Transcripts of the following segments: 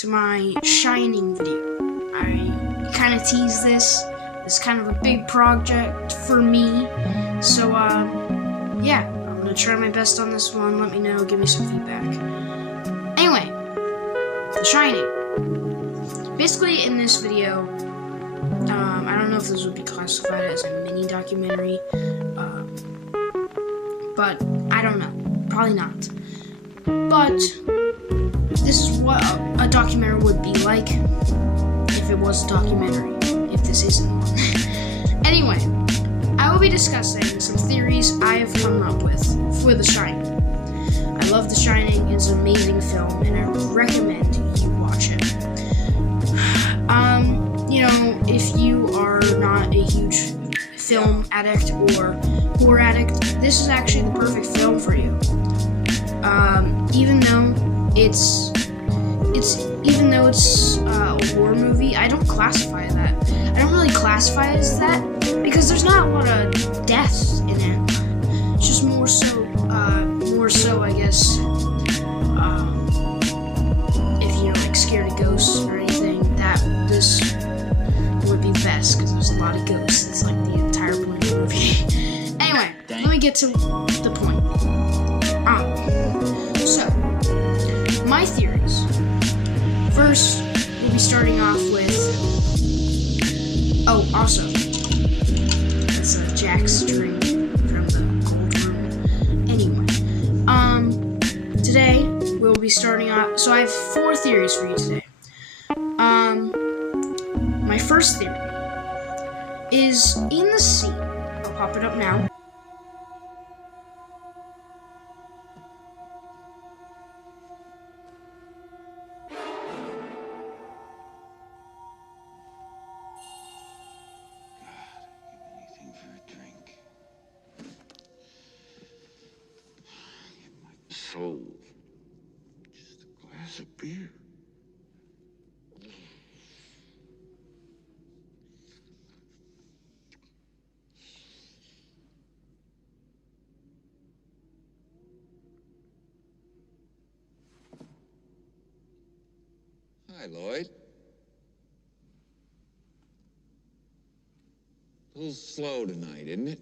to my Shining video. I kind of teased this. It's kind of a big project for me. So, yeah, I'm going to try my best on this one. Let me know. Give me some feedback. Anyway, The Shining. Basically, in this video, I don't know if this would be classified as a mini documentary, but I don't know. Probably not. But this is what a documentary would be like if it was a documentary, if this isn't one. Anyway, I will be discussing some theories I have come up with for The Shining. I love The Shining. It's an amazing film, and I recommend you watch it. You know, if you are not a huge film addict or horror addict, this is actually the perfect film for you. Even though it's a horror movie, I don't classify that. I don't really classify it as that because there's not a lot of death in it. It's just more so, I guess, if you're like scared of ghosts or anything, that this would be best because there's a lot of ghosts. It's like the entire point of the movie. Anyway, let me get to the point. So, my theories. First, we'll be starting off with... Oh, also, that's Jack's drink from the cold room. Anyway, today, we'll be starting off... So, I have 4 theories for you today. My first theory is in the scene. I'll pop it up now. Soul. Just a glass of beer. Hi, Lloyd. A little slow tonight, isn't it?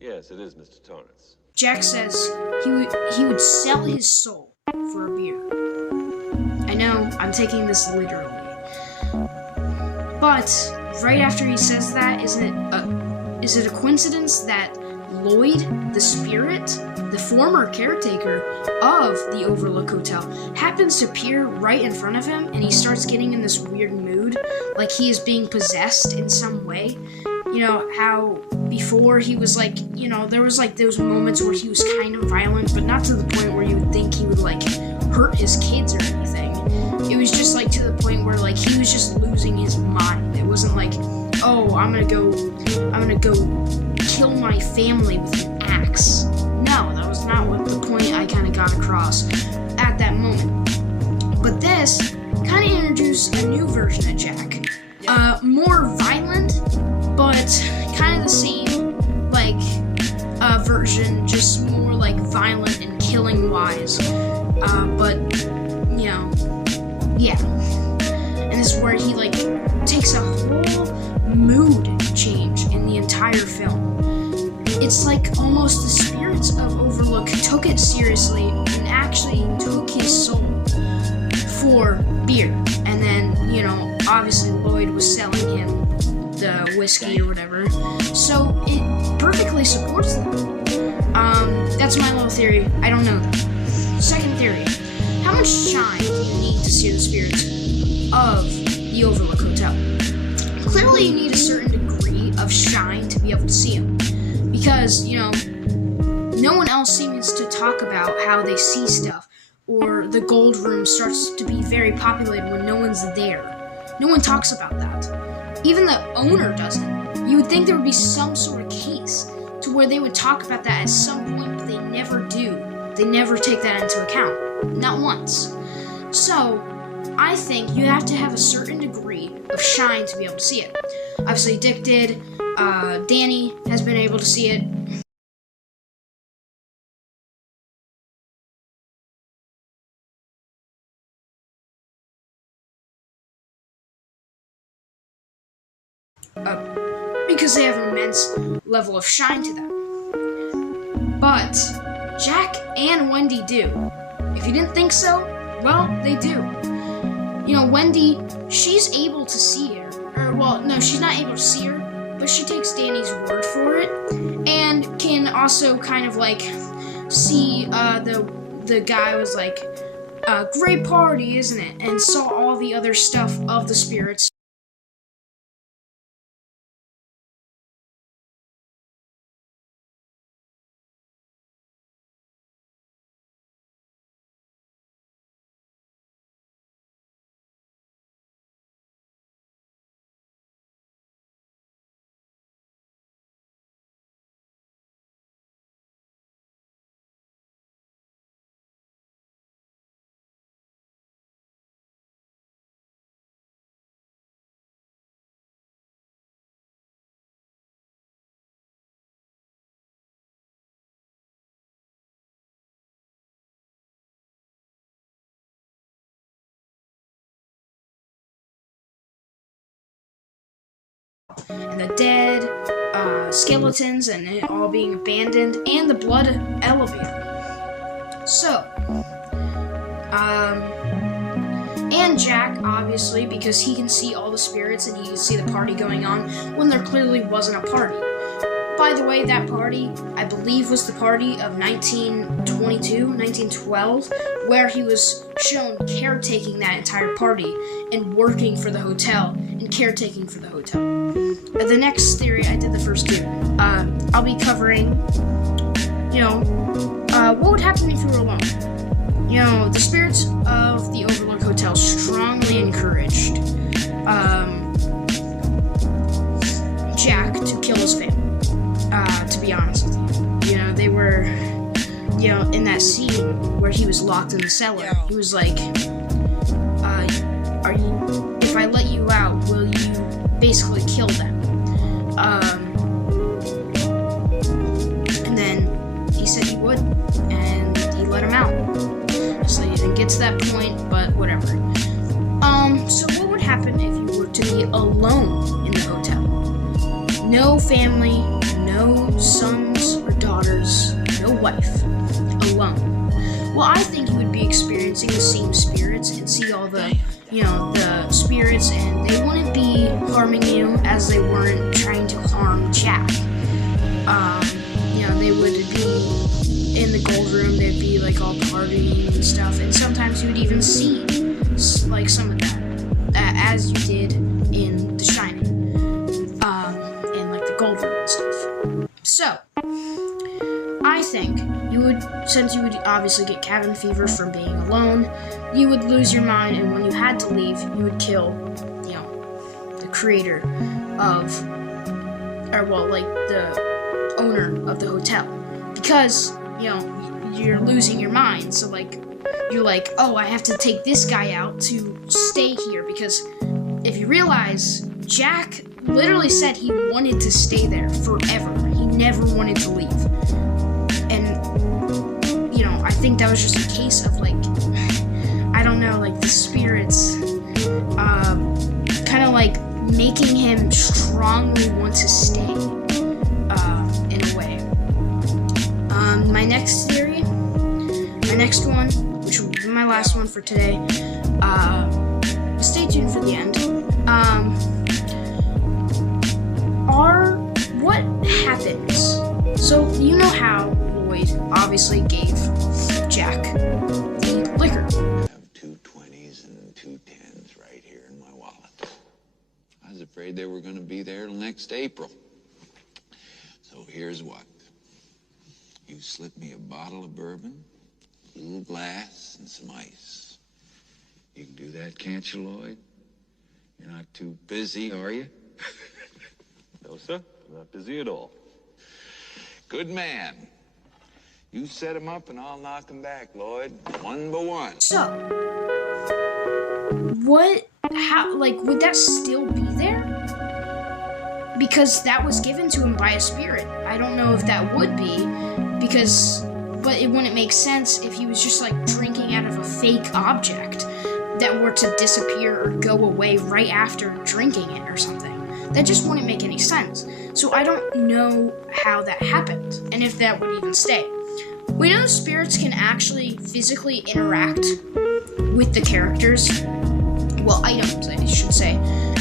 Yes, it is, Mr. Torrance. Jack says he would sell his soul for a beer. I know, I'm taking this literally. But right after he says that, is it a coincidence that Lloyd, the spirit, the former caretaker of the Overlook Hotel, happens to appear right in front of him, and he starts getting in this weird mood, like he is being possessed in some way? You know, how before he was like, you know, there was like those moments where he was kind of violent, but not to the point where you would think he would like hurt his kids or anything. It was just like to the point where like he was just losing his mind. It wasn't like, oh, I'm gonna go kill my family with an axe. No, that was not what the point I kind of got across at that moment. But this kind of introduced a new version of Jack. More violent, but kind of the same, like, version, just more, like, violent and killing-wise. But, you know, yeah. And this is where he, like, takes a whole mood change in the entire film. It's like almost the spirits of Overlook took it seriously and actually took his soul for beer. And then, you know, obviously Lloyd was selling him the whiskey or whatever. So it perfectly supports them. That's my little theory. I don't know that. Second theory. How much shine do you need to see the spirits of the Overlook Hotel? Clearly you need a certain degree of shine to be able to see them. Because, you know, no one else seems to talk about how they see stuff, or the gold room starts to be very populated when no one's there. No one talks about that. Even the owner doesn't. You would think there would be some sort of case to where they would talk about that at some point, but they never do. They never take that into account. Not once. So, I think you have to have a certain degree of shine to be able to see it. Obviously, Dick did. Danny has been able to see it. because they have an immense level of shine to them. But Jack and Wendy do. If you didn't think so, well, they do. You know, Wendy, she's able to see her. Or, well, no, she's not able to see her, but she takes Danny's word for it, and can also kind of like see the guy was like, great party, isn't it? And saw all the other stuff of the spirits. And the dead, skeletons, and it all being abandoned, and the blood elevator. So, and Jack, obviously, because he can see all the spirits and he can see the party going on when there clearly wasn't a party. By the way, that party, I believe, was the party of 1912, where he was shown caretaking that entire party and working for the hotel and caretaking for the hotel. The next theory, I did the first two. I'll be covering, what would happen if you were alone? You know, the spirits of the Overlook Hotel strongly encouraged Jack to kill his family. To be honest with you, they were, in that scene where he was locked in the cellar. He was like, if I let you out, will you basically kill them? And then he said he would, and he let him out. So he didn't get to that point, but whatever. So what would happen if you were to be alone in the hotel? No family, no sons or daughters, no wife, alone. Well, I think you would be experiencing the same spirits and see all the, the spirits, and they wouldn't be harming you as they weren't trying to harm Jack. They would be in the gold room, they'd be like all partying and stuff, and sometimes you would even see like some of that, as you did in The Shining, in like the gold room and stuff. So, I think since you would obviously get cabin fever from being alone, you would lose your mind, and when you had to leave, you would kill, the creator of, the owner of the hotel. Because, you're losing your mind, so you're like, oh, I have to take this guy out to stay here, because if you realize, Jack literally said he wanted to stay there forever. He never wanted to leave. And, I think that was just a case of, the spirits, kind of making him strongly want to stay, in a way. My next theory, my next one, which will be my last one for today, stay tuned for the end, what happens? So, you know how Lloyd obviously gave Jack the liquor. I have 2 20s and 2 10s right here in my wallet. I was afraid they were going to be there till next April. So here's what. You slip me a bottle of bourbon, a little glass, and some ice. You can do that, can't you, Lloyd? You're not too busy, are you? No, sir. I'm not busy at all. Good man. You set him up and I'll knock him back, Lloyd. One by one. So, would that still be there? Because that was given to him by a spirit. I don't know if that would be, but it wouldn't make sense if he was just drinking out of a fake object that were to disappear or go away right after drinking it or something. That just wouldn't make any sense. So I don't know how that happened, and if that would even stay. We know spirits can actually physically interact with the characters, well, items, I should say,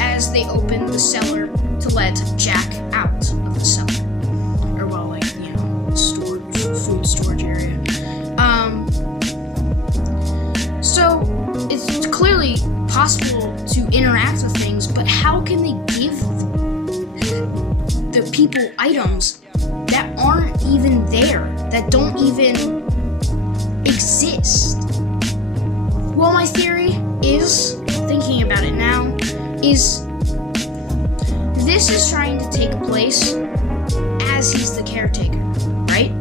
as they open the cellar to let Jack out of the cellar. Or, well, like, you know, food storage area. So, it's clearly possible to interact with things, but how can they give the people items that aren't even there, that don't even exist? Well, my theory is, thinking about it now, is this is trying to take place as he's the caretaker, right?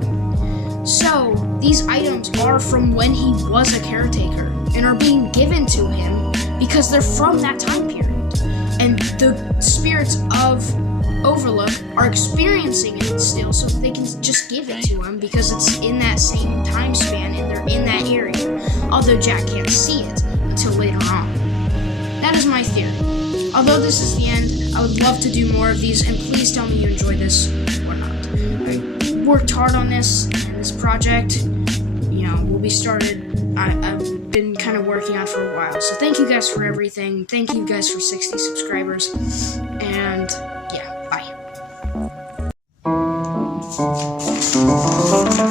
So, these items are from when he was a caretaker and are being given to him because they're from that time period. And the spirits of Overlook are experiencing it still, so they can just give it to him because it's in that same time span and they're in that area. Although Jack can't see it until later on. That is my theory. Although this is the end, I would love to do more of these, and please tell me you enjoy this or not. I worked hard on this, and this project, you know, will be started. I've been kind of working on it for a while. So thank you guys for everything. Thank you guys for 60 subscribers. And yeah, bye.